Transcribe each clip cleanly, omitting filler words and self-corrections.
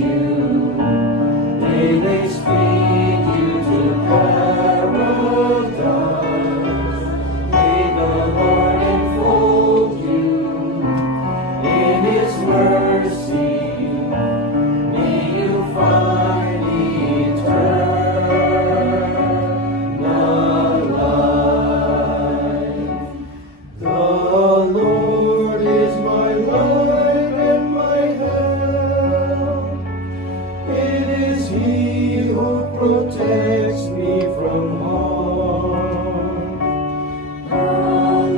you. May they speed you to paradise. May the Lord enfold you in His mercy. May you find eternal life. The Lord is my life and my health. It is He who protects me from harm. The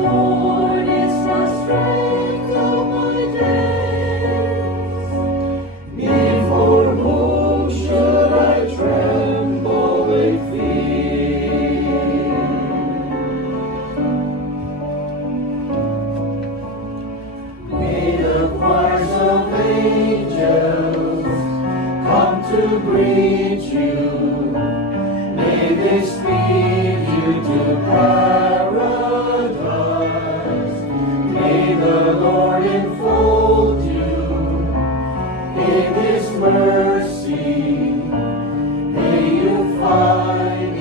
Lord is the strength of my days. Before whom should I tremble and fear? May the choirs of angels come to greet you. May they speed you to paradise. May the Lord enfold you in His mercy. May you find